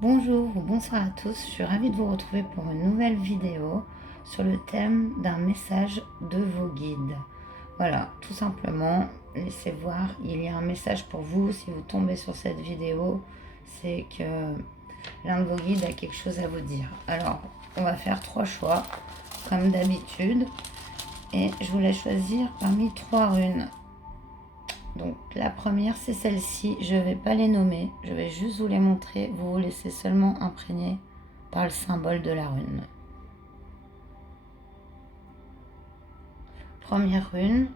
Bonjour ou bonsoir à tous, je suis ravie de vous retrouver pour une nouvelle vidéo sur le thème d'un message de vos guides. Voilà, tout simplement, laissez voir, il y a un message pour vous. Si vous tombez sur cette vidéo, c'est que l'un de vos guides a quelque chose à vous dire. Alors, on va faire 3 choix, comme d'habitude, et je vous laisse choisir parmi 3 runes. Donc la première, c'est celle-ci. Je ne vais pas les nommer, je vais juste vous les montrer. Vous vous laissez seulement imprégner par le symbole de la rune. Première rune,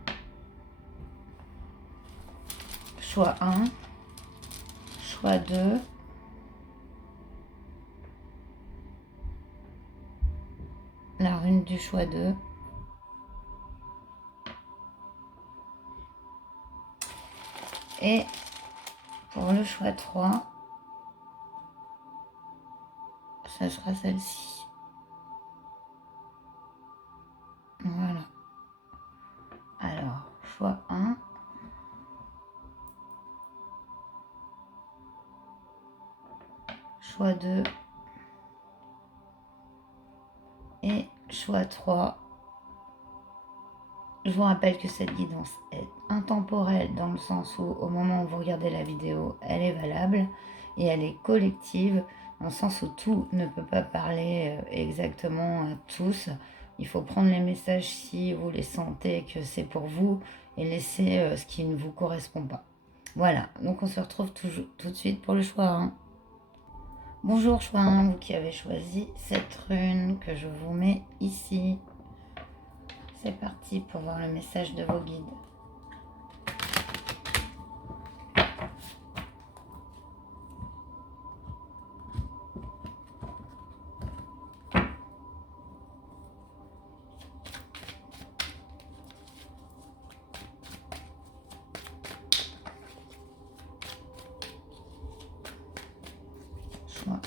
choix 1, choix 2, la rune du choix 2, et pour le choix 3, ça sera celle-ci. Voilà. Alors, choix 1, choix 2 et choix 3. Je vous rappelle que cette guidance est intemporelle dans le sens où au moment où vous regardez la vidéo, elle est valable, et elle est collective dans le sens où tout ne peut pas parler exactement à tous. Il faut prendre les messages si vous les sentez que c'est pour vous et laisser ce qui ne vous correspond pas. Voilà, donc on se retrouve tout de suite pour le choix 1. Bonjour choix 1, vous qui avez choisi cette rune que je vous mets ici. C'est parti pour voir le message de vos guides. Choix 1.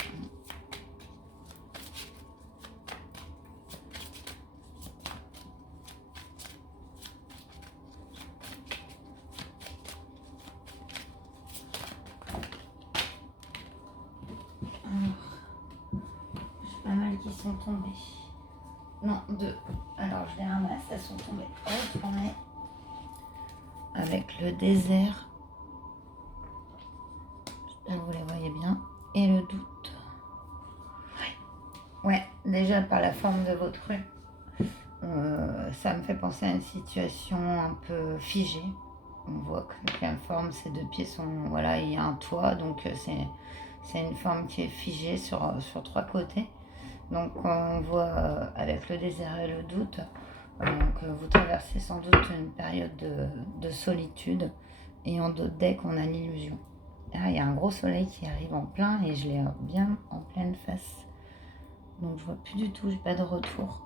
Pas mal qui sont tombés. Non, 2. Alors je les ramasse, elles sont tombées. Retournées. Avec le désert. J'espère que vous les voyez bien. Et le doute. Ouais, déjà par la forme de votre rue, ça me fait penser à une situation un peu figée. On voit que la forme, ces 2 pieds sont... Voilà, il y a un toit, donc c'est une forme qui est figée sur 3 côtés. Donc on voit avec le désir et le doute que vous traversez sans doute une période de solitude, et en d'autres decks on a l'illusion. Là il y a un gros soleil qui arrive en plein et je l'ai bien en pleine face. Donc je vois plus du tout, j'ai pas de retour.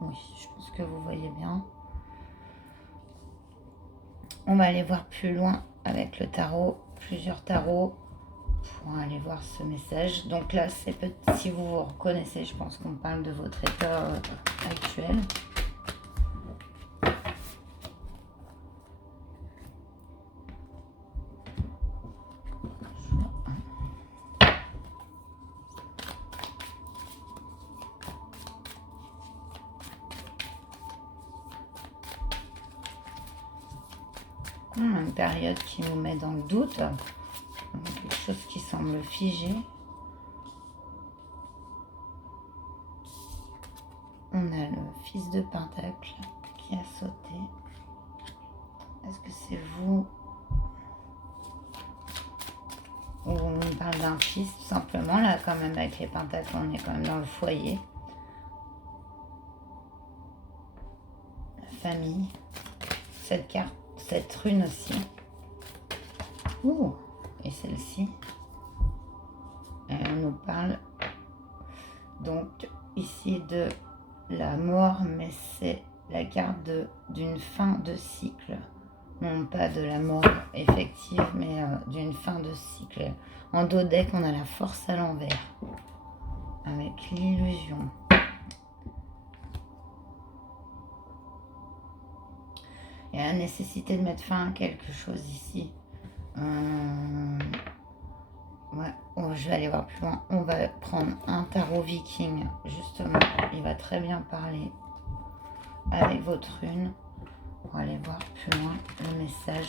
Oui, je pense que vous voyez bien. On va aller voir plus loin avec le tarot, plusieurs tarots, pour aller voir ce message. Donc là, c'est si vous vous reconnaissez, je pense qu'on parle de votre état actuel. Une période qui nous met dans le doute, quelque chose qui semble figé. On a le fils de Pentacle qui a sauté. Est-ce que c'est vous? Ou on parle d'un fils tout simplement, là quand même avec les pentacles, on est quand même dans le foyer. La famille. Cette carte, cette rune aussi. Ouh, et celle-ci. On nous parle donc ici de la mort, mais c'est la carte d'une fin de cycle. Non pas de la mort effective, mais d'une fin de cycle. En dos deck, on a la force à l'envers, avec l'illusion. Il y a la nécessité de mettre fin à quelque chose ici. Ouais, oh, je vais aller voir plus loin. On va prendre un tarot viking, justement. Il va très bien parler avec votre rune. Pour aller voir plus loin le message.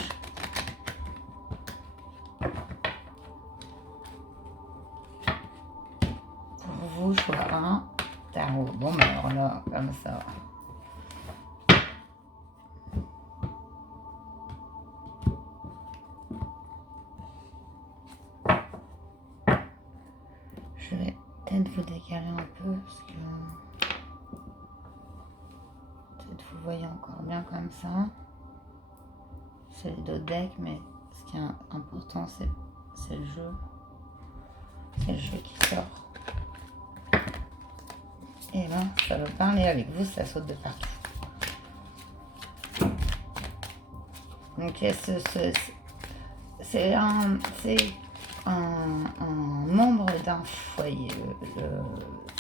Pour vous, je vois un tarot. Bon, ben alors là, comme ça. Je vais peut-être vous décaler un peu parce que peut-être vous voyez encore bien comme ça. C'est les deux decks, mais ce qui est important, c'est le jeu. C'est le jeu qui sort. Et là, ça veut parler avec vous, ça saute de partout. Donc, c'est un membre d'un foyer.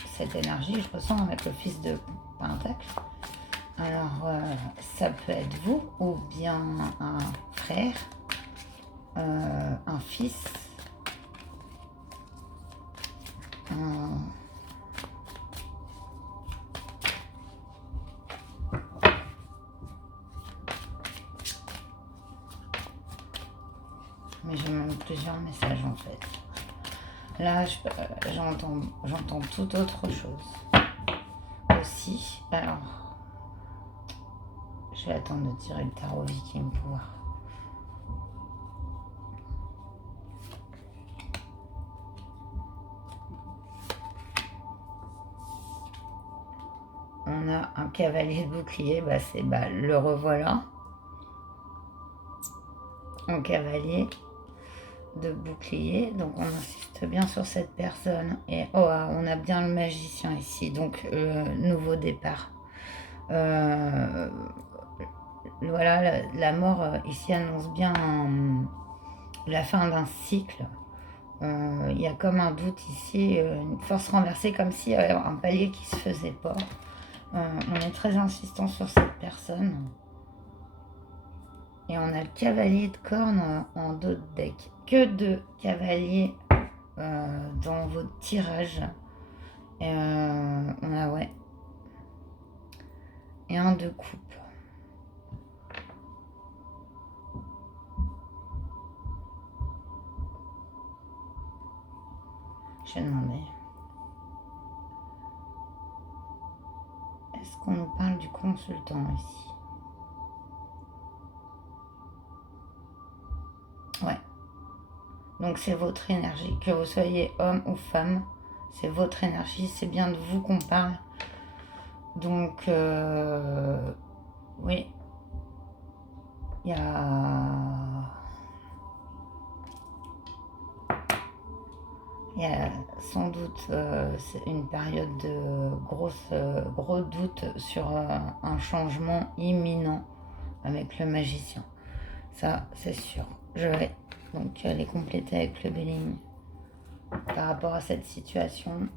Cette énergie, je ressens avec le fils de Pentacle. Alors, ça peut être vous ou bien un frère, un fils, mais j'ai même plusieurs messages en fait. Là, j'entends tout autre chose aussi. Alors, je vais attendre de tirer le tarot viking pour voir. On a un cavalier de bouclier, le revoilà. Un cavalier de bouclier, donc on insiste bien sur cette personne. Et on a bien le magicien ici, donc nouveau départ. Voilà, la mort ici annonce bien la fin d'un cycle. Il y a comme un doute ici, une force renversée, comme si un palier qui se faisait pas. On est très insistant sur cette personne. Et on a le cavalier de cornes en dos de deck. Que de cavaliers dans votre tirage. Et on a, ouais. Et un de coupe. Je vais demander. Est-ce qu'on nous parle du consultant ici? Ouais. Donc c'est votre énergie. Que vous soyez homme ou femme, c'est votre énergie. C'est bien de vous qu'on parle. Donc, oui. Il y a sans doute c'est une période de gros doute sur un changement imminent avec le magicien. Ça, c'est sûr. Je vais donc les compléter avec le billing par rapport à cette situation.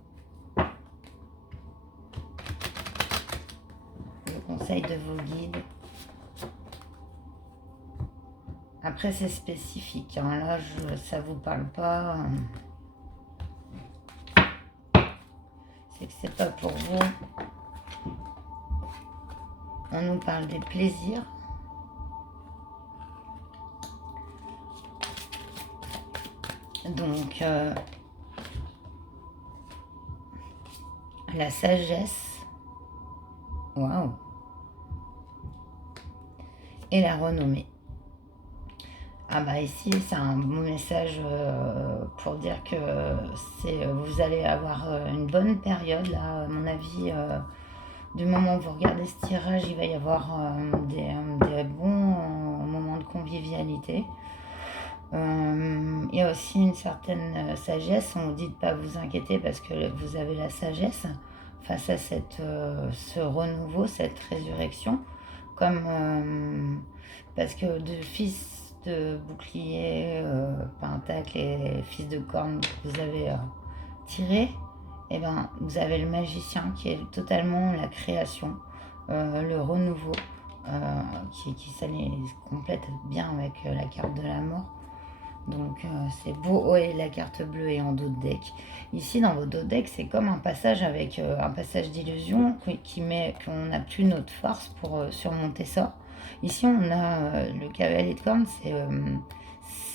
Le conseil de vos guides. Après, c'est spécifique. Hein. Là, ça vous parle pas. C'est que c'est pas pour vous. On nous parle des plaisirs. Donc, la sagesse. Waouh. Et la renommée. Ah bah ici, c'est un bon message pour dire que vous allez avoir une bonne période. Là, à mon avis, du moment où vous regardez ce tirage, il va y avoir des bons moments de convivialité. Il y a aussi une certaine sagesse. On vous dit de ne pas vous inquiéter parce que vous avez la sagesse face à ce renouveau, cette résurrection. Parce que de fils de bouclier, pentacle et fils de corne que vous avez tiré, et ben, vous avez le magicien qui est totalement la création, le renouveau, qui s'allie complète bien avec la carte de la mort. Donc c'est beau. Ouais, la carte bleue est en dos de deck. Ici, dans votre dos de deck, c'est comme un passage avec un passage d'illusion qui met qu'on n'a plus notre force pour surmonter ça. Ici, on a le cavalier de cornes,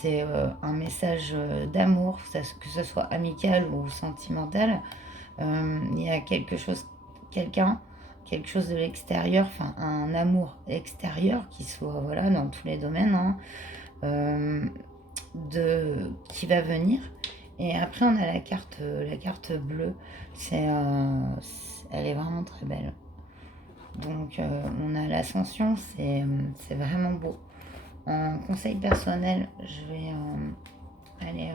c'est un message d'amour, que ce soit amical ou sentimental. Il y a quelqu'un, quelque chose de l'extérieur, enfin un amour extérieur qui soit voilà dans tous les domaines, hein, qui va venir. Et après on a la carte bleue. Elle est vraiment très belle. Donc on a l'ascension, c'est vraiment beau. En conseil personnel, je vais aller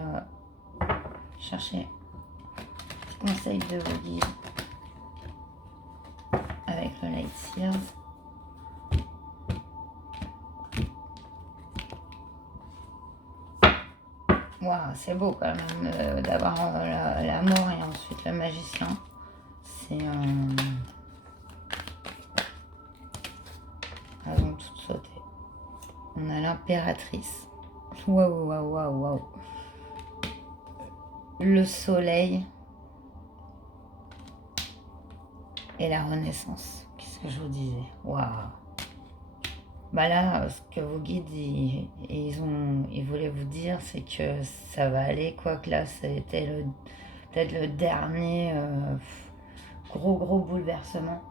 chercher des conseils de vos guides avec le Light Sears. Waouh, c'est beau quand même d'avoir la mort et ensuite le magicien. C'est elles ont toutes sauté. On a l'impératrice. Waouh, waouh, waouh, waouh. Le soleil et la renaissance. Qu'est-ce que je vous disais? Waouh. Bah là, ce que vos guides ils voulaient vous dire, c'est que ça va aller, quoique là, c'était peut-être le dernier gros bouleversement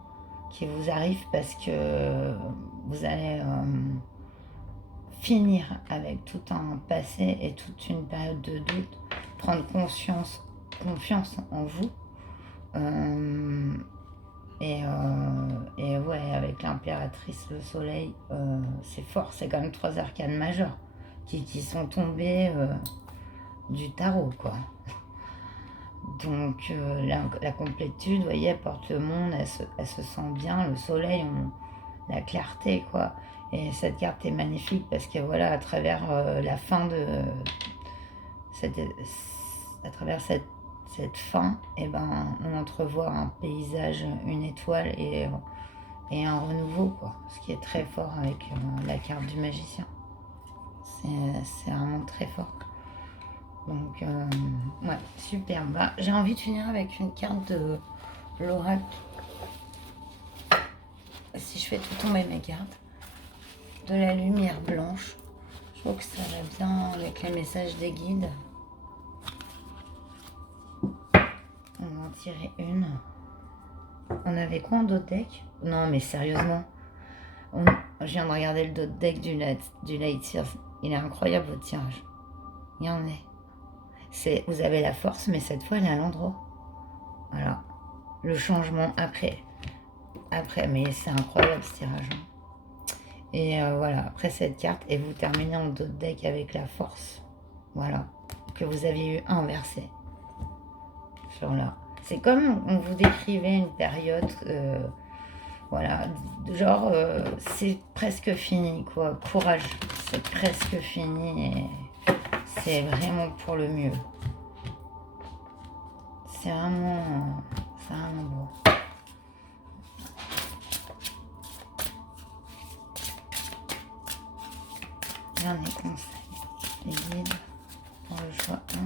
qui vous arrive parce que vous allez finir avec tout un passé et toute une période de doute, prendre confiance en vous. Et ouais, avec l'impératrice, le soleil, c'est fort. C'est quand même 3 arcanes majeures qui sont tombées du tarot, quoi. Donc la complétude, vous voyez, elle porte le monde, elle se sent bien. Le soleil, la clarté, quoi. Et cette carte est magnifique parce que voilà, à travers la fin de à travers cette fin, et ben, on entrevoit un paysage, une étoile et un renouveau, quoi. Ce qui est très fort avec la carte du magicien. C'est vraiment très fort. Donc, ouais, super. Bah, j'ai envie de finir avec une carte de l'oracle. Si je fais tout tomber mes cartes, de la lumière blanche. Je trouve que ça va bien avec les messages des guides. On va en tirer une. On avait quoi en dos de deck? Non, mais sérieusement. Je viens de regarder le dos de deck du Light Sears. Il est incroyable, votre tirage. Il y en est. Vous avez la force, mais cette fois, elle est à l'endroit. Voilà. Le changement après. Mais c'est incroyable, ce tirage. Et voilà, après cette carte, et vous terminez en dos de deck avec la force. Voilà. Que vous aviez eu inversé. Sur là. C'est comme on vous décrivait une période... voilà, genre c'est presque fini, quoi. Courage, c'est presque fini et c'est vraiment pour le mieux. C'est vraiment beau. Dernier conseil, les guides pour le choix 1.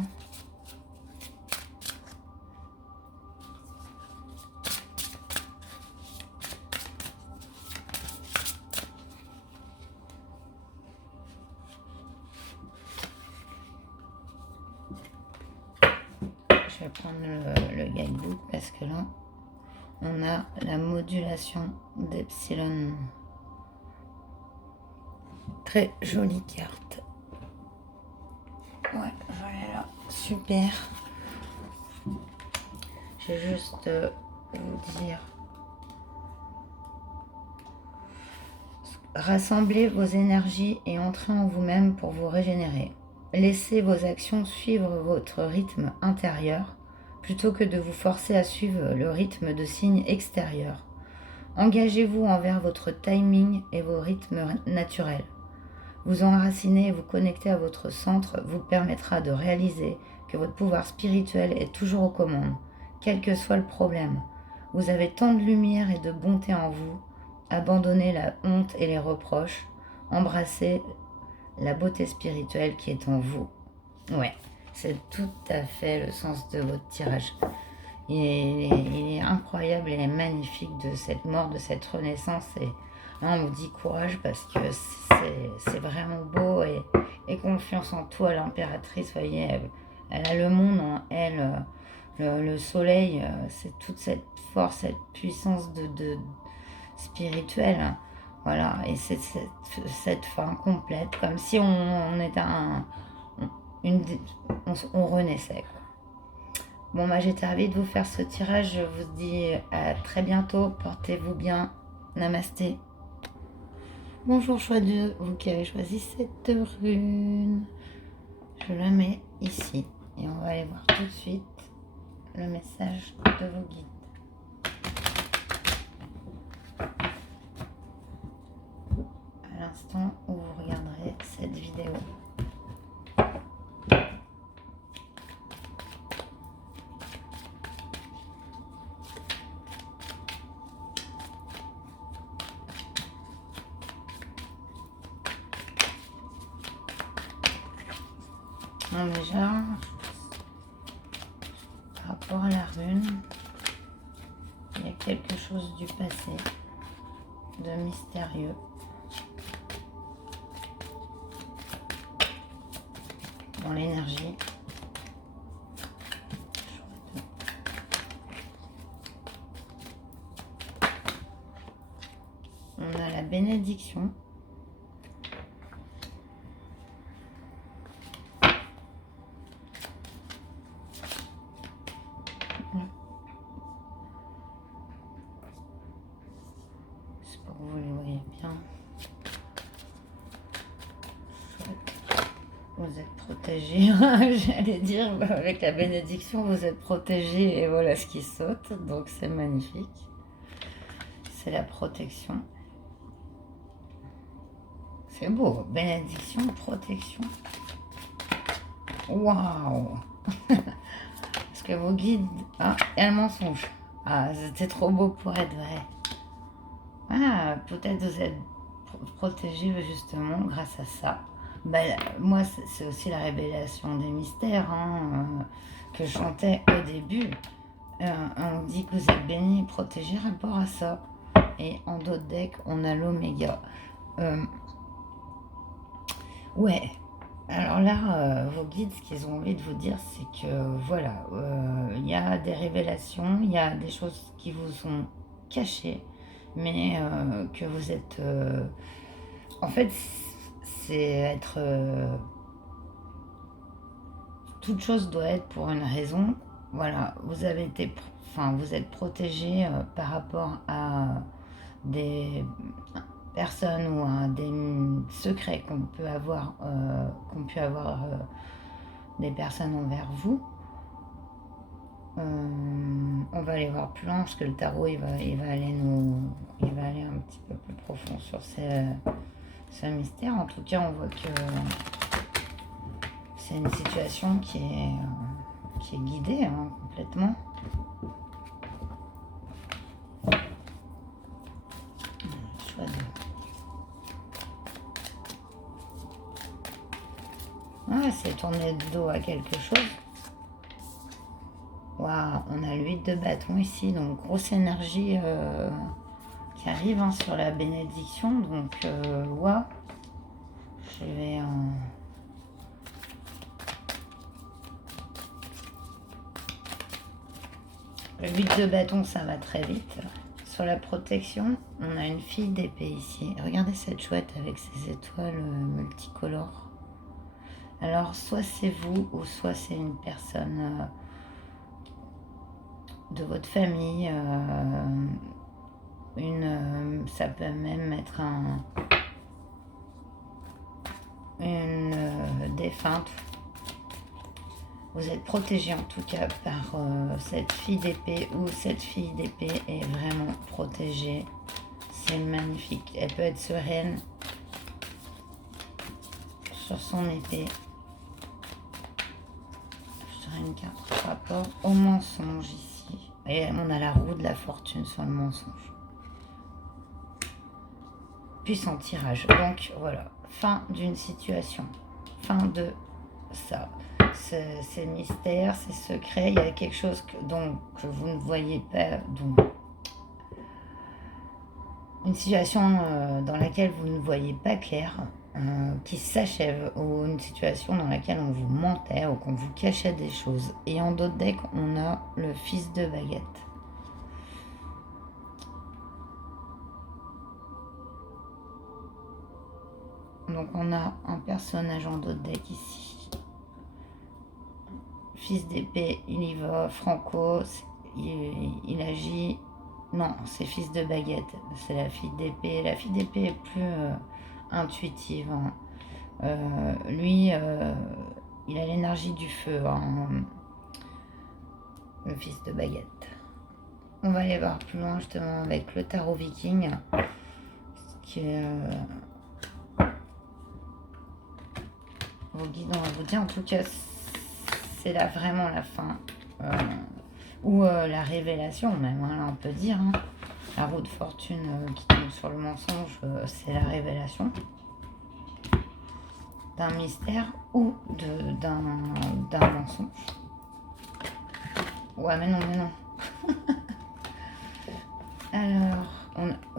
Je vais prendre le guidebook parce que là, on a la modulation d'Epsilon. Très jolie carte. Ouais, voilà, super. Je vais juste vous dire. Rassemblez vos énergies et entrez en vous-même pour vous régénérer. Laissez vos actions suivre votre rythme intérieur plutôt que de vous forcer à suivre le rythme de signes extérieurs. Engagez-vous envers votre timing et vos rythmes naturels. Vous enraciner et vous connecter à votre centre vous permettra de réaliser que votre pouvoir spirituel est toujours aux commandes, quel que soit le problème. Vous avez tant de lumière et de bonté en vous. Abandonnez la honte et les reproches. Embrassez la beauté spirituelle qui est en vous. Ouais, c'est tout à fait le sens de votre tirage. Il est incroyable et magnifique de cette mort, de cette renaissance. Et là, on vous dit courage parce que c'est vraiment beau. Et confiance en toi, l'impératrice, voyez, elle a le monde en elle. Le soleil, c'est toute cette force, cette puissance de spirituelle, hein. Voilà, et c'est cette fin complète, comme si on était une, on renaissait, quoi. Bon, moi j'étais ravie de vous faire ce tirage. Je vous dis à très bientôt. Portez-vous bien. Namasté. Bonjour choix de vous qui avez choisi cette rune. Je la mets ici. Et on va aller voir tout de suite le message de vos guides. À l'instant où vous regarderez cette vidéo. Bon, déjà, par rapport à la rune, il y a quelque chose du passé, de mystérieux. Dans l'énergie. On a la bénédiction. J'espère que vous les voyez bien. Vous êtes protégé. J'allais dire, avec la bénédiction, vous êtes protégé et voilà ce qui saute. Donc c'est magnifique. C'est la protection. C'est beau. Bénédiction, protection. Waouh. Parce que vos guides... Ah, il y a le mensonge. Ah, c'était trop beau pour être vrai. Ah, peut-être vous êtes protégé justement grâce à ça. Ben, moi, c'est aussi la révélation des mystères, hein, que je chantais au début. On dit que vous êtes béni et protégé rapport à ça. Et en d'autres decks, on a l'oméga. Ouais. Alors là, vos guides, ce qu'ils ont envie de vous dire, c'est que voilà, il y a des révélations, il y a des choses qui vous sont cachées, mais que vous êtes... en fait, c'est être... toute chose doit être pour une raison. Voilà, vous avez été... Enfin, vous êtes protégé par rapport à des personnes ou à des secrets qu'on peut avoir, des personnes envers vous. On va aller voir plus loin parce que le tarot il va aller un petit peu plus profond sur ce mystère. En tout cas, on voit que c'est une situation qui est guidée, hein, complètement. Choix de... Ah, c'est tourner le dos à quelque chose. Waouh, on a l'huile de bâton ici, donc grosse énergie qui arrive, hein, sur la bénédiction. Donc, waouh, je vais en... L'huile de bâton, ça va très vite. Sur la protection, on a une fille d'épée ici. Regardez cette chouette avec ses étoiles multicolores. Alors, soit c'est vous, ou soit c'est une personne de votre famille. Ça peut même être une défunte. Vous êtes protégé en tout cas par cette fille d'épée, ou cette fille d'épée est vraiment protégée. C'est magnifique. Elle peut être sereine sur son épée. Je dirais une carte par rapport au mensonge ici. Et on a la roue de la fortune sur le mensonge. Puissant tirage. Donc voilà, fin d'une situation. Fin de ça. c'est mystère, c'est secret, il y a quelque chose que vous ne voyez pas, une situation dans laquelle vous ne voyez pas clair, qui s'achève, ou une situation dans laquelle on vous mentait ou qu'on vous cachait des choses. Et en d'autres decks, on a le fils de baguette. Donc on a un personnage en d'autres decks ici. Fils d'épée, il y va, Franco, il agit. Non, c'est fils de baguette, c'est la fille d'épée. La fille d'épée est plus intuitive, hein. Lui, il a l'énergie du feu, hein, le fils de baguette. On va aller voir plus loin justement avec le tarot viking, qui est vos guides, on va vous dire. En tout cas, c'est là vraiment la fin, ou la révélation même, hein, là on peut dire, hein. La roue de fortune qui tombe sur le mensonge, c'est la révélation d'un mystère ou d'un mensonge. Ouais, mais non, mais non. Alors,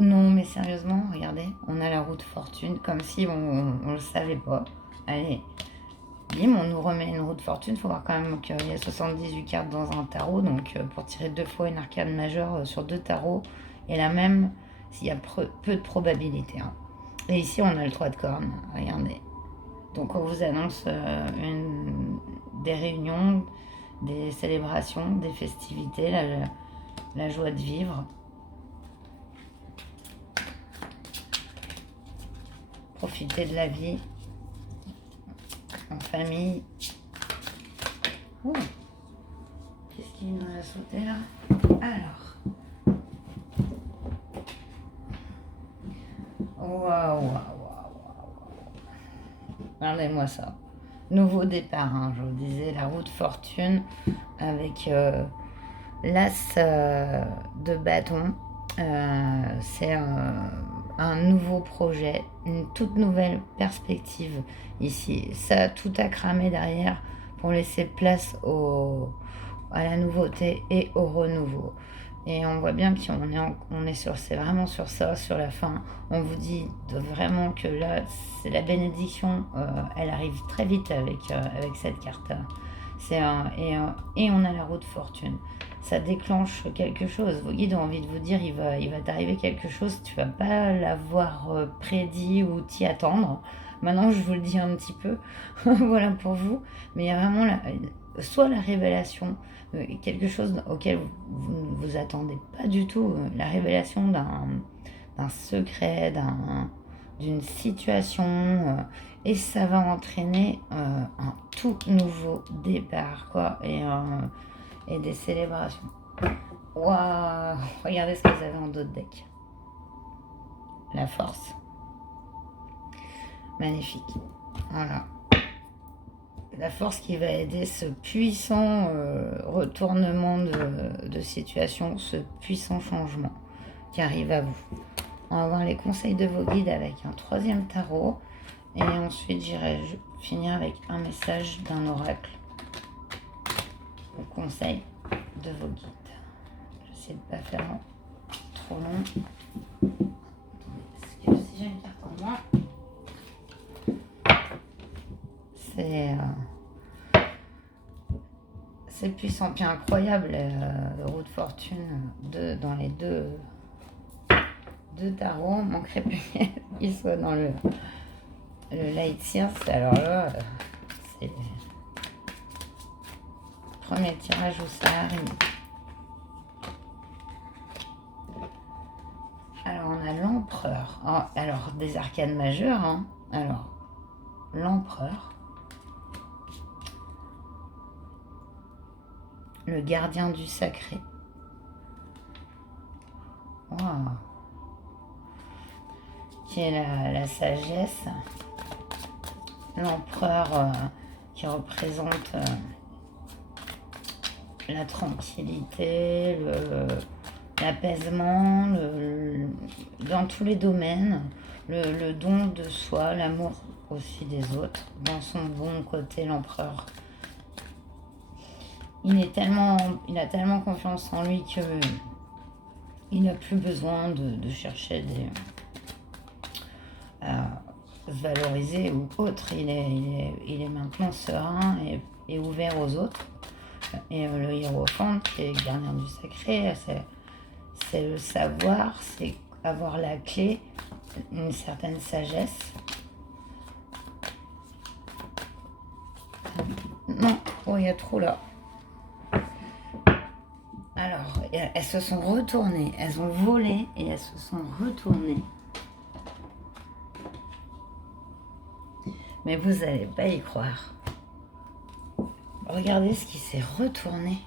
non, mais sérieusement, regardez, on a la roue de fortune, comme si on le savait pas. Allez, bim, on nous remet une roue de fortune. Il faut voir quand même qu'il y a 78 cartes dans un tarot, donc pour tirer 2 fois une arcane majeure sur 2 tarots, et là même, s'il y a peu de probabilité, hein. Et ici, on a le 3 de cornes, regardez. Donc, on vous annonce des réunions, des célébrations, des festivités, la joie de vivre. Profiter de la vie en famille. Oh, qu'est-ce qu'il nous a sauté là? Alors, waouh. Regardez-moi ça. Nouveau départ, hein, je vous disais, la roue de fortune avec l'as de bâton. C'est un nouveau projet, une toute nouvelle perspective ici. Ça, tout a cramé derrière pour laisser place à la nouveauté et au renouveau. Et on voit bien qu'on est sur, c'est vraiment sur ça, sur la fin. On vous dit vraiment que là, c'est la bénédiction, elle arrive très vite avec cette carte. Et on a la roue de fortune. Ça déclenche quelque chose. Vos guides ont envie de vous dire, il va t'arriver quelque chose, tu vas pas l'avoir prédit ou t'y attendre. Maintenant, je vous le dis un petit peu, voilà pour vous. Mais il y a vraiment soit la révélation, quelque chose auquel vous ne vous attendez pas du tout, la révélation d'un secret, d'une situation, et ça va entraîner un tout nouveau départ, quoi, et des célébrations. Waouh, regardez ce que vous avez en d'autres decks. La force. Magnifique. Voilà. La force qui va aider ce puissant retournement de situation, ce puissant changement qui arrive à vous. On va voir les conseils de vos guides avec un 3e tarot. Et ensuite, j'irai finir avec un message d'un oracle. Le conseil de vos guides. J'essaie de ne pas faire trop long. Est-ce que si j'ai une carte en moins, c'est puissant, puis incroyable, le roue de fortune dans les deux tarots. Manquerait plus qu'il soit dans le Light Sears. Alors là, c'est le premier tirage où ça arrive. Alors on a l'empereur. Alors des arcanes majeures, hein. Alors l'empereur, le gardien du sacré. Wow. Qui est la sagesse. L'empereur qui représente la tranquillité, l'apaisement, dans tous les domaines, le don de soi, l'amour aussi des autres. Dans son bon côté, l'empereur, il a tellement confiance en lui que il n'a plus besoin de chercher à se valoriser ou autre. Il est maintenant serein et ouvert aux autres. Et le hiérophante, qui est gardien du sacré, c'est le savoir, c'est avoir la clé, une certaine sagesse. Non, oh, il y a trop là. Alors, elles se sont retournées, elles ont volé et elles se sont retournées. Mais vous n'allez pas y croire. Regardez ce qui s'est retourné.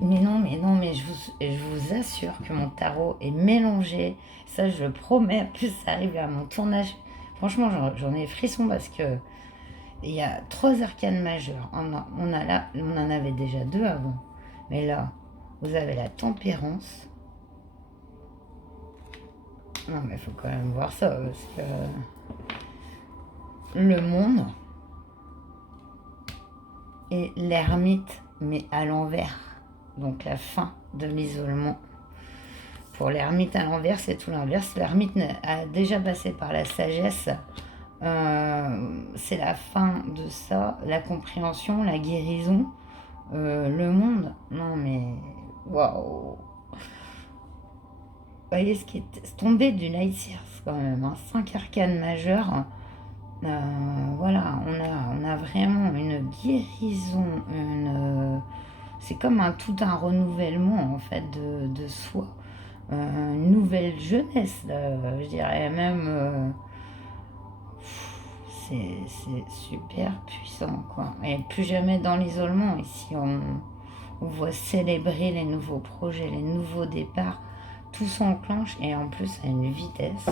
Mais non, mais je vous assure que mon tarot est mélangé. Ça, je le promets. En plus, ça arrive à mon tournage. Franchement, j'en ai frisson parce que il y a 3 arcanes majeures. On en avait déjà 2 avant. Mais là, vous avez la tempérance. Non, mais il faut quand même voir ça. Parce que le monde et l'ermite, mais à l'envers. Donc la fin de l'isolement. Pour l'ermite à l'envers, c'est tout l'inverse. L'ermite a déjà passé par la sagesse. C'est la fin de ça, la compréhension, la guérison, le monde. Non mais, waouh! Vous voyez ce qui est tombé du Lightyear quand même, hein, 5 arcanes majeures. Voilà, on a vraiment une guérison, c'est comme un renouvellement en fait de soi, une nouvelle jeunesse, je dirais même. C'est super puissant, quoi. Et plus jamais dans l'isolement. Ici, on voit célébrer les nouveaux projets, les nouveaux départs. Tout s'enclenche et en plus à une vitesse.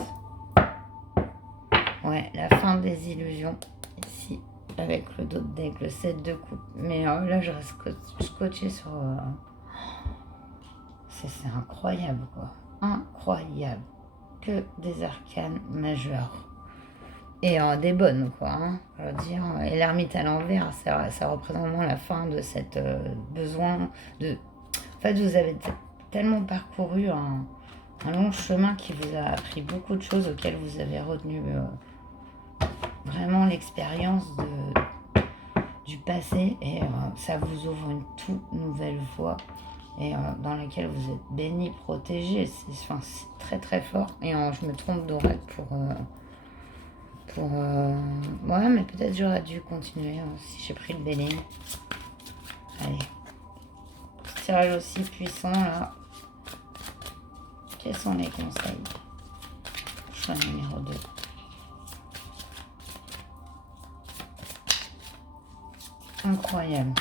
Ouais, la fin des illusions. Ici, avec le dos de deck, le 7 de coupe. Mais là, je reste scotché sur... C'est incroyable, quoi. Incroyable. Que des arcanes majeures. Et des bonnes, quoi. Hein, je veux dire. Et l'ermite à l'envers, ça représente vraiment la fin de cette besoin de... En fait, vous avez tellement parcouru un long chemin qui vous a appris beaucoup de choses auxquelles vous avez retenu vraiment l'expérience du passé. Et ça vous ouvre une toute nouvelle voie et dans laquelle vous êtes béni, protégé. C'est très très fort. Et je me trompe d'oracle ouais, mais peut-être j'aurais dû continuer si j'ai pris le bélier. Allez. Tirage aussi puissant là. Quels sont les conseils? Choix numéro 2. Incroyable.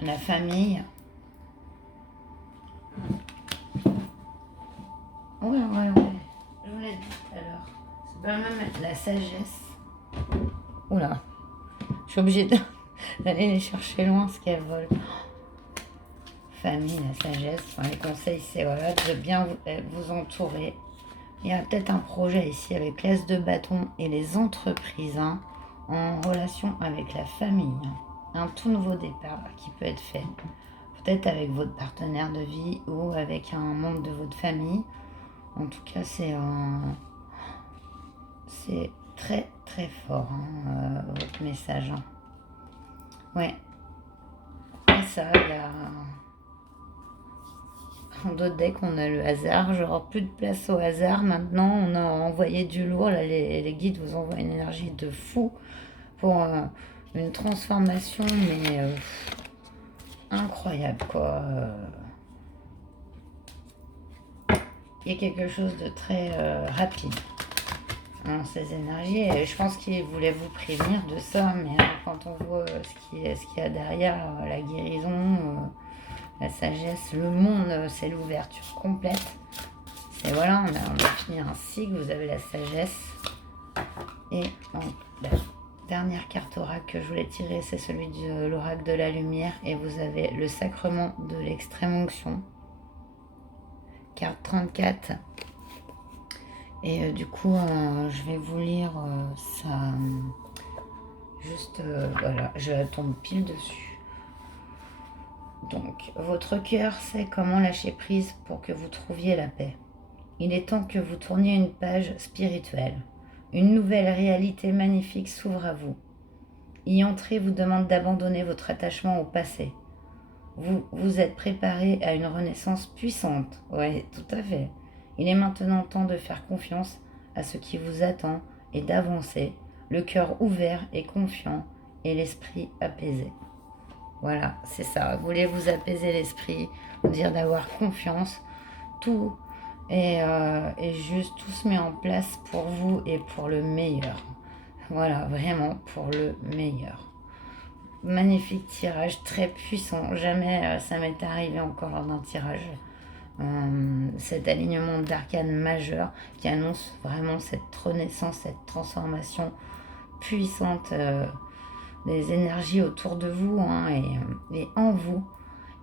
La famille. Ouais. Je vous l'ai dit tout à l'heure. C'est pas même la sagesse. Oula. Je suis obligée d'aller les chercher loin ce qu'elles volent. Famille, la sagesse. Enfin, les conseils, c'est voilà, de bien vous entourer. Il y a peut-être un projet ici avec l'as de bâton et les entreprises en relation avec la famille. Un tout nouveau départ qui peut être fait. Peut-être avec votre partenaire de vie ou avec un membre de votre famille. En tout cas, c'est très très fort votre message. Ouais. Et ça, il y a en d'autres decks, on a le hasard. Genre plus de place au hasard. Maintenant, on a envoyé du lourd. Là, les guides vous envoient une énergie de fou pour une transformation, mais incroyable, quoi. Il y a quelque chose de très rapide dans ces énergies. Et je pense qu'il voulait vous prévenir de ça, mais quand on voit ce qu'il y a derrière, la guérison, la sagesse, le monde, c'est l'ouverture complète. Et voilà, on a fini un cycle, vous avez la sagesse. Et la dernière carte oracle que je voulais tirer, c'est celui de l'oracle de la lumière. Et vous avez le sacrement de l'extrême onction. Carte 34, Et du coup, je vais vous lire ça. Juste, voilà, je tombe pile dessus. Donc, votre cœur sait comment lâcher prise pour que vous trouviez la paix. Il est temps que vous tourniez une page spirituelle. Une nouvelle réalité magnifique s'ouvre à vous. Y entrer vous demande d'abandonner votre attachement au passé. Vous vous êtes préparé à une renaissance puissante. Oui, tout à fait. Il est maintenant temps de faire confiance à ce qui vous attend et d'avancer, le cœur ouvert et confiant et l'esprit apaisé. Voilà, c'est ça. Vous voulez vous apaiser l'esprit, vous dire d'avoir confiance, tout et juste tout se met en place pour vous et pour le meilleur. Voilà, vraiment pour le meilleur. Magnifique tirage, très puissant. Jamais ça m'est arrivé encore lors d'un tirage. Cet alignement d'arcanes majeurs qui annonce vraiment cette renaissance, cette transformation puissante des énergies autour de vous hein, et en vous.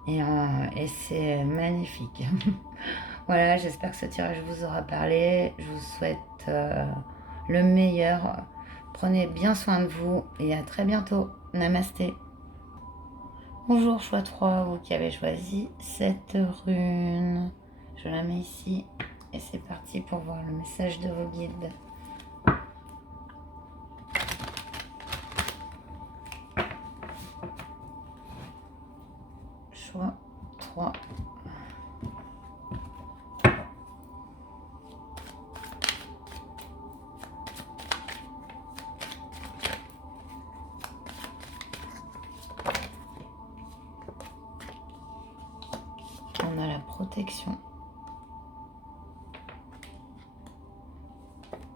Et c'est magnifique. Voilà, j'espère que ce tirage vous aura parlé. Je vous souhaite le meilleur. Prenez bien soin de vous et à très bientôt. Namasté. Bonjour choix 3, vous qui avez choisi cette rune. Je la mets ici et c'est parti pour voir le message de vos guides. Choix 3. On a la protection.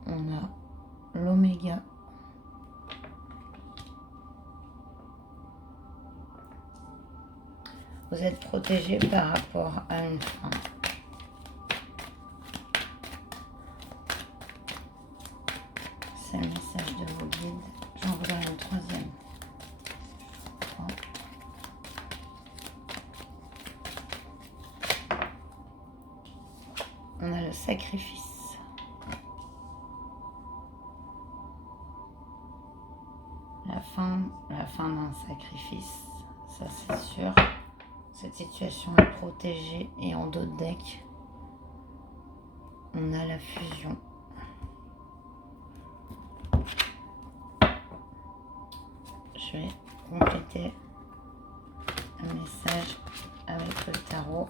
On a l'oméga. Vous êtes protégé par rapport à une femme. C'est le message de vos guides. J'en voudrais un troisième. On a le sacrifice. La fin d'un sacrifice, ça c'est sûr. Cette situation est protégée et en dos de deck, on a la fusion. Je vais compléter un message avec le tarot.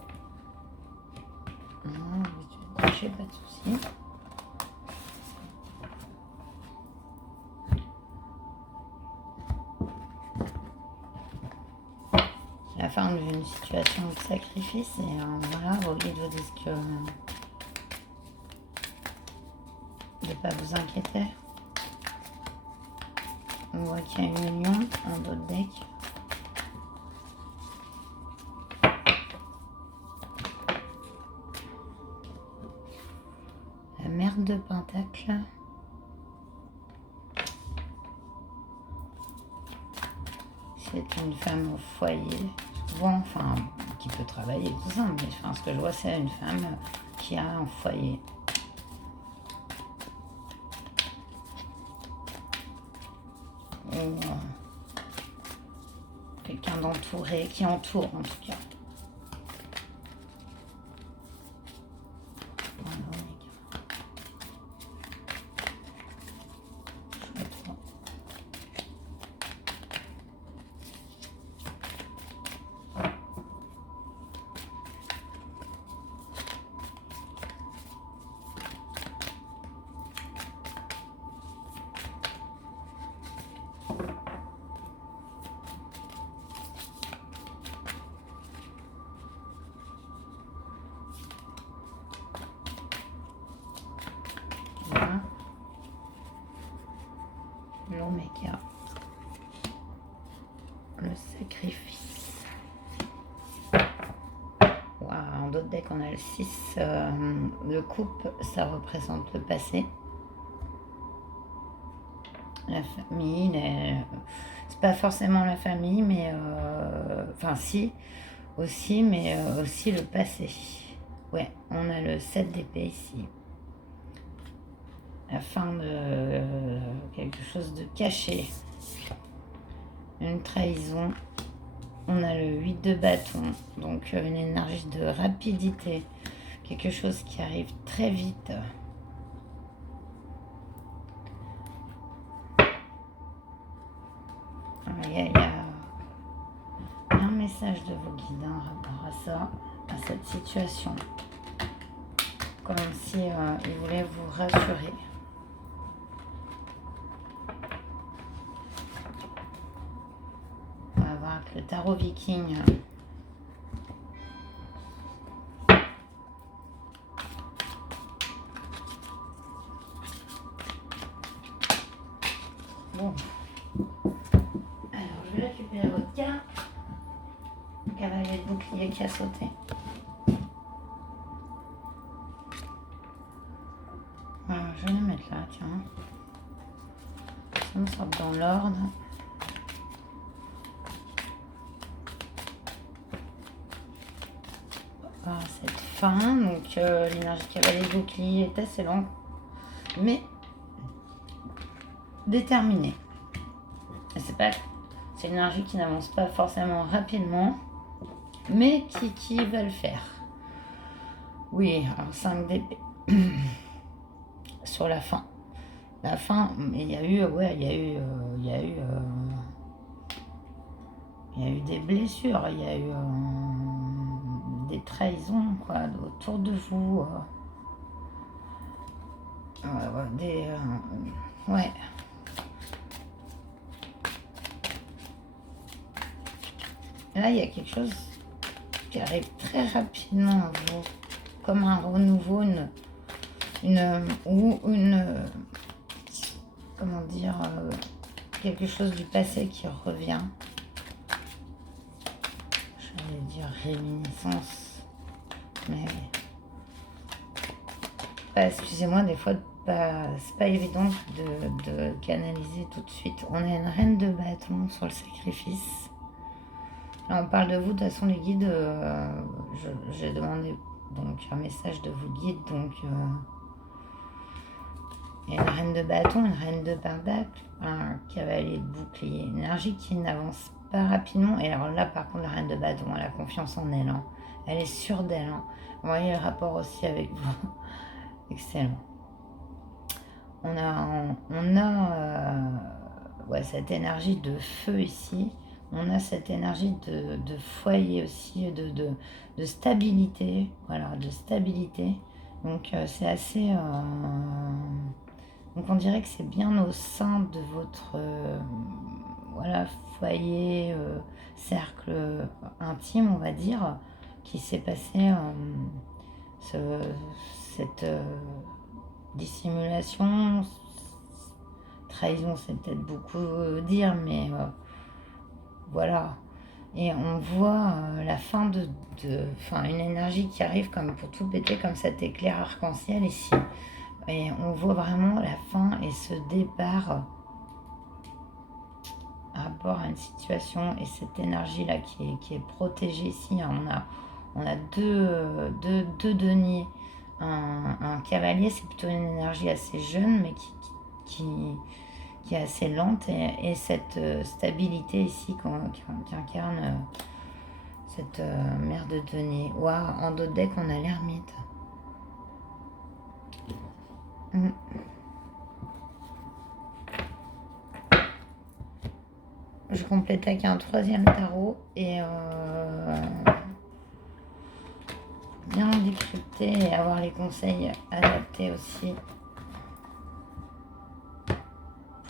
Non, je vais coucher, pas de souci. La fin d'une situation de sacrifice et voilà, vos guides vous disent que de ne pas vous inquiéter. On voit qu'il y a une union, un dos de deck. La mère de Pentacle. C'est une femme au foyer, souvent, enfin, qui peut travailler, tout ça, mais enfin, ce que je vois, c'est une femme qui a un foyer. Ou quelqu'un d'entouré, qui entoure en tout cas. L'oméga, le sacrifice. Wow, en d'autres decks, on a le 6. Le coupe, ça représente le passé. La famille, c'est pas forcément la famille, mais enfin si, aussi, mais aussi le passé. Ouais, on a le 7 d'épée ici. la fin de quelque chose de caché, une trahison. On a le 8 de bâton, donc une énergie de rapidité, quelque chose qui arrive très vite. Il y a un message de vos guides par rapport à ça, à cette situation. Comme si ils voulaient vous rassurer. On va voir avec le tarot viking. Bon. Alors, je vais récupérer votre carte. Cavalier de bouclier qui a sauté. Alors, je vais le mettre là, tiens. Ça me sort dans l'ordre. Voilà, cette fin, donc l'énergie cavalier de bouclier est assez lente, mais déterminée. C'est une énergie qui n'avance pas forcément rapidement, mais qui va le faire. Oui, alors 5 d'épée sur la fin. La fin, il y a eu, des blessures, il y a eu des trahisons quoi, autour de vous. Ouais. Là, il y a quelque chose qui arrive très rapidement à vous, comme un renouveau, comment dire, quelque chose du passé qui revient. J'allais dire réminiscence, mais excusez-moi, des fois c'est pas évident de canaliser tout de suite. On a une reine de bâton sur le sacrifice. Là, on parle de vous, de toute façon les guides, j'ai demandé donc un message de vos guides, donc il y a une reine de bâton, une reine de pentacle, un cavalier de bouclier, une énergie qui n'avance pas rapidement. Et alors là, par contre, la reine de bâton, elle a confiance en elle. Hein. Elle est sûre d'elle. Hein. Vous voyez le rapport aussi avec vous. Excellent. On a cette énergie de feu ici. On a cette énergie de foyer aussi, de stabilité. Voilà, de stabilité. Donc c'est assez... donc on dirait que c'est bien au sein de votre foyer, cercle intime, on va dire, qui s'est passé cette dissimulation. Trahison, c'est peut-être beaucoup dire, mais voilà. Et on voit la fin une énergie qui arrive comme pour tout péter, comme cet éclair arc-en-ciel ici. Et on voit vraiment la fin et ce départ par rapport à une situation et cette énergie-là qui est protégée ici. On a deux deniers. Un cavalier, c'est plutôt une énergie assez jeune, mais qui est assez lente. Et cette stabilité ici qui incarne cette mère de denier. Waouh, en dos de deck, on a l'ermite. Je complète avec un troisième tarot et bien décrypter et avoir les conseils adaptés aussi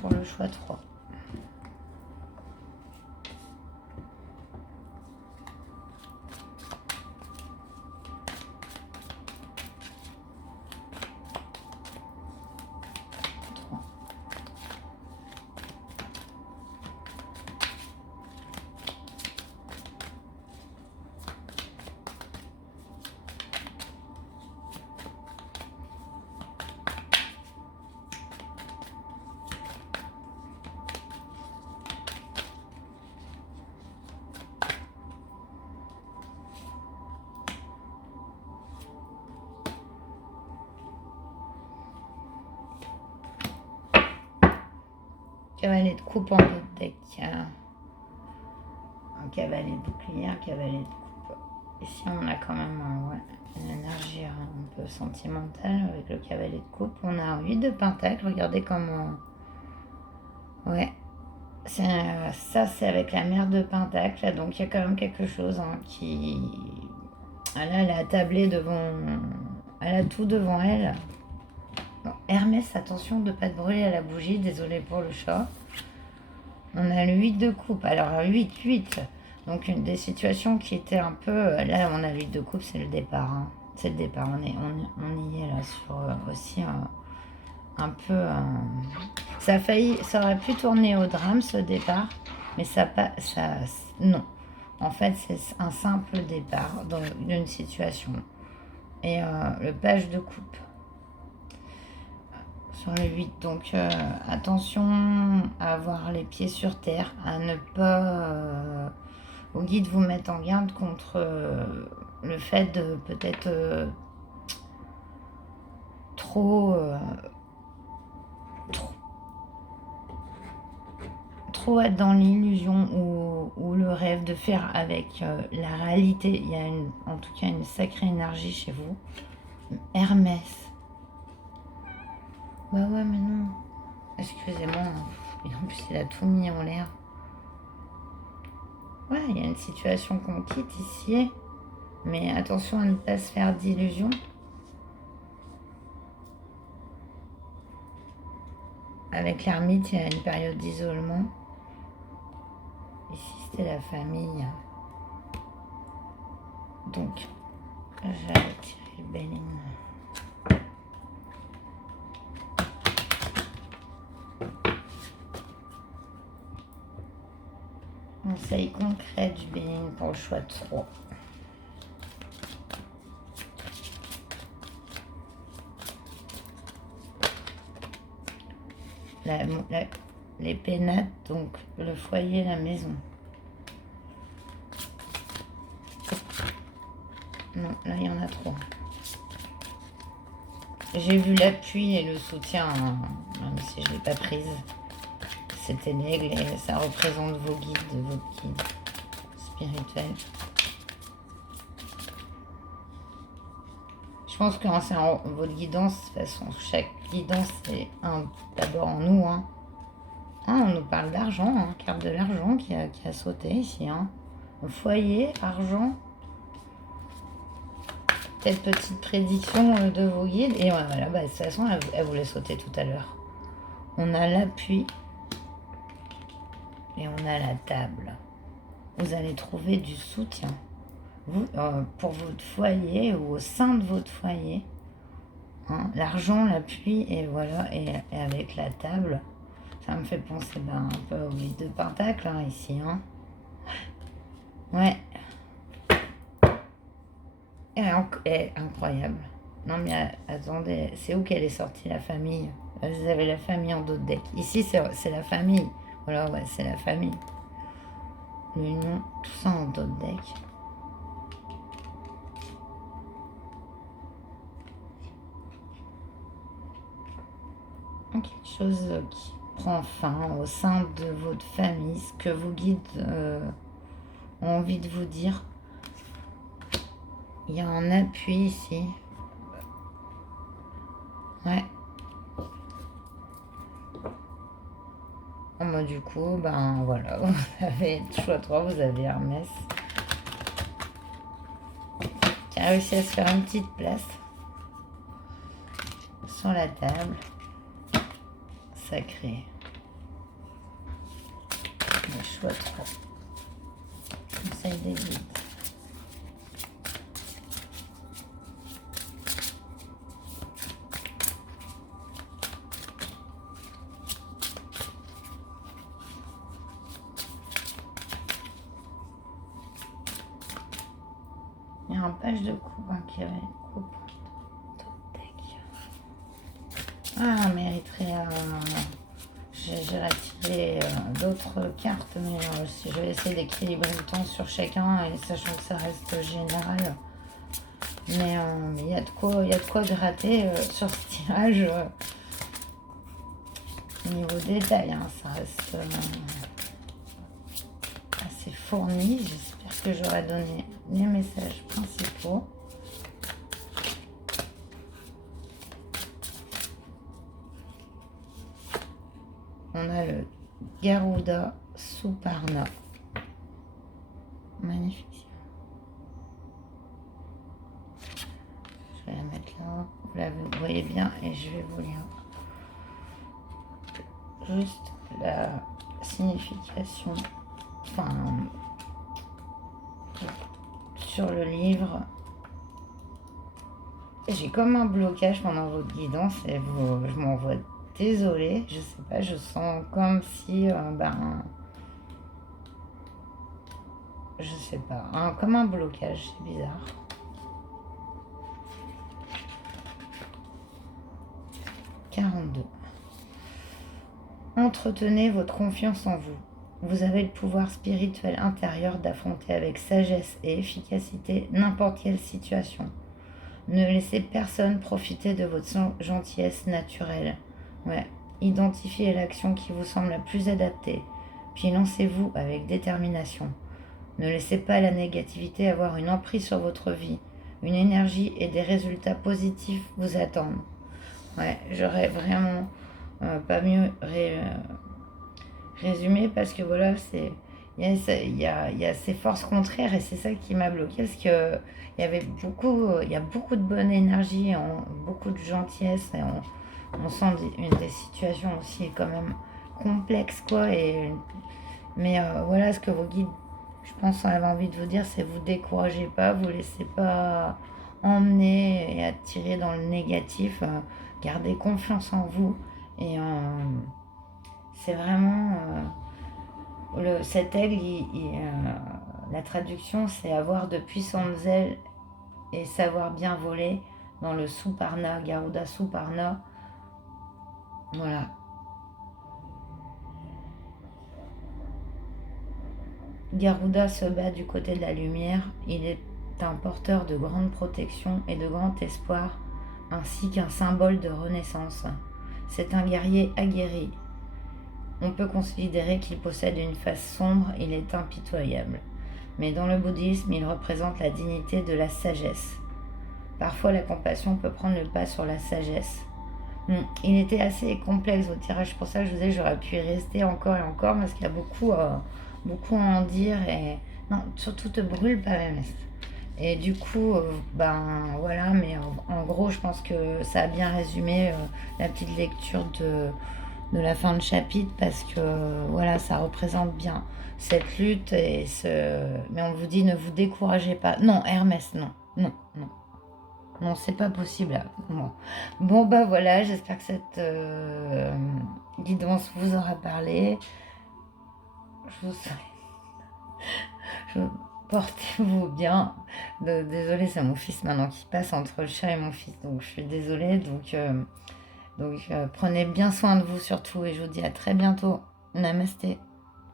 pour le choix 3. Cavalier de coupe en dos de deck. Un cavalier de bouclier, un cavalier de coupe. Ici, on a quand même ouais, une énergie un peu sentimentale avec le cavalier de coupe. On a un 8 de pentacle. Regardez comment... Ouais. Ça, c'est avec la mère de pentacle. Donc, il y a quand même quelque chose qui... Là, elle a tablé devant... Elle a tout devant elle. Bon, Hermès, attention de ne pas te brûler à la bougie. Désolée pour le chat. On a le 8 de coupe. Alors, 8. Donc, une des situations qui était un peu... Là, on a le 8 de coupe, c'est le départ. C'est le départ. On y est là sur aussi un peu... Ça a failli... Ça aurait pu tourner au drame, ce départ. Mais non. En fait, c'est un simple départ d'une situation. Et le page de coupe. Sur le 8, donc attention à avoir les pieds sur terre, à ne pas au guide vous mettre en garde contre le fait de peut-être trop être dans l'illusion ou le rêve de faire avec la réalité. Il y a en tout cas une sacrée énergie chez vous. Hermès. Bah ouais, mais non. Excusez-moi. Et en plus, il a tout mis en l'air. Ouais, il y a une situation qu'on quitte ici. Mais attention à ne pas se faire d'illusions. Avec l'ermite, il y a une période d'isolement. Ici, c'était la famille. Donc, j'ai retiré le Béline. Conseil concret du Béline pour le choix de 3. Les pénates, donc le foyer, la maison. Non, là il y en a 3. J'ai vu l'appui et le soutien, même si je ne l'ai pas prise. C'était l'aigle et ça représente vos guides spirituels. Je pense que c'est votre guidance, de toute façon, chaque guidance est d'abord en nous. On nous parle d'argent, carte de l'argent qui a sauté ici. Foyer, argent. Peut-être petite prédiction de vos guides. Et voilà, de toute façon, elle voulait sauter tout à l'heure. On a l'appui. Et on a la table. Vous allez trouver du soutien. Vous, pour votre foyer ou au sein de votre foyer. L'argent, l'appui, et voilà. Et avec la table, ça me fait penser un peu au 8 de pentacle ici. Ouais. Et incroyable. Non mais attendez, c'est où qu'elle est sortie la famille? Vous avez la famille en dos de deck. Ici c'est la famille. Voilà, ouais, c'est la famille. L'union, tout ça en dos de deck. Quelque chose qui prend fin au sein de votre famille, ce que vos guides ont envie de vous dire. Il y a un appui ici. Ouais. Du coup, voilà, vous avez le choix 3, vous avez Hermès qui a réussi à se faire une petite place sur la table. Sacré. Le choix 3. Conseil des guides. Il y a un page de coupe qui avait une coupe. Ah, mériterait. J'ai retiré d'autres cartes, mais si je vais essayer d'équilibrer le temps sur chacun, et sachant que ça reste général. Mais il y a de quoi gratter sur ce tirage. Niveau détail, hein, ça reste assez fourni. J'espère que j'aurai donné les messages principaux. On a le Garuda Suparna. Magnifique. Je vais la mettre là. Vous voyez bien et je vais vous lire juste la signification. Enfin, sur le livre. J'ai comme un blocage pendant votre guidance et je m'en vois désolée. Je sais pas, je sens comme si, je sais pas, comme un blocage, c'est bizarre. « 42. Entretenez votre confiance en vous. Vous avez le pouvoir spirituel intérieur d'affronter avec sagesse et efficacité n'importe quelle situation. Ne laissez personne profiter de votre gentillesse naturelle. Ouais. Identifiez l'action qui vous semble la plus adaptée, puis lancez-vous avec détermination. Ne laissez pas la négativité avoir une emprise sur votre vie. Une énergie et des résultats positifs vous attendent. Ouais, j'aurais vraiment pas mieux résumé parce que voilà, il y a ces forces contraires et c'est ça qui m'a bloqué parce que il y a beaucoup de bonne énergie, beaucoup de gentillesse et on sent des situations aussi quand même complexes quoi. Mais voilà ce que vos guides, je pense, avaient envie de vous dire, c'est vous découragez pas, vous laissez pas emmener et attirer dans le négatif, gardez confiance en vous et c'est vraiment cet aigle, la traduction c'est avoir de puissantes ailes et savoir bien voler dans le Suparna, Garuda Suparna. Voilà. Garuda se bat du côté de la lumière. Il est un porteur de grande protection et de grand espoir, ainsi qu'un symbole de renaissance. C'est un guerrier aguerri. On peut considérer qu'il possède une face sombre, il est impitoyable. Mais dans le bouddhisme, il représente la dignité de la sagesse. Parfois, la compassion peut prendre le pas sur la sagesse. Il était assez complexe au tirage, pour ça que je vous disais j'aurais pu y rester encore et encore, parce qu'il y a beaucoup à en dire, et non, surtout te brûle pas même. Et du coup, voilà, mais en gros, je pense que ça a bien résumé la petite lecture de la fin de chapitre, parce que voilà, ça représente bien cette lutte, mais on vous dit ne vous découragez pas. Non, Hermès, non, non, non. Non, c'est pas possible. Bon, bah voilà, j'espère que cette guidance vous aura parlé. Je vous souhaite. Portez-vous bien. Désolée, c'est mon fils maintenant qui passe entre le chat et mon fils, donc je suis désolée. Donc prenez bien soin de vous surtout et je vous dis à très bientôt. Namasté.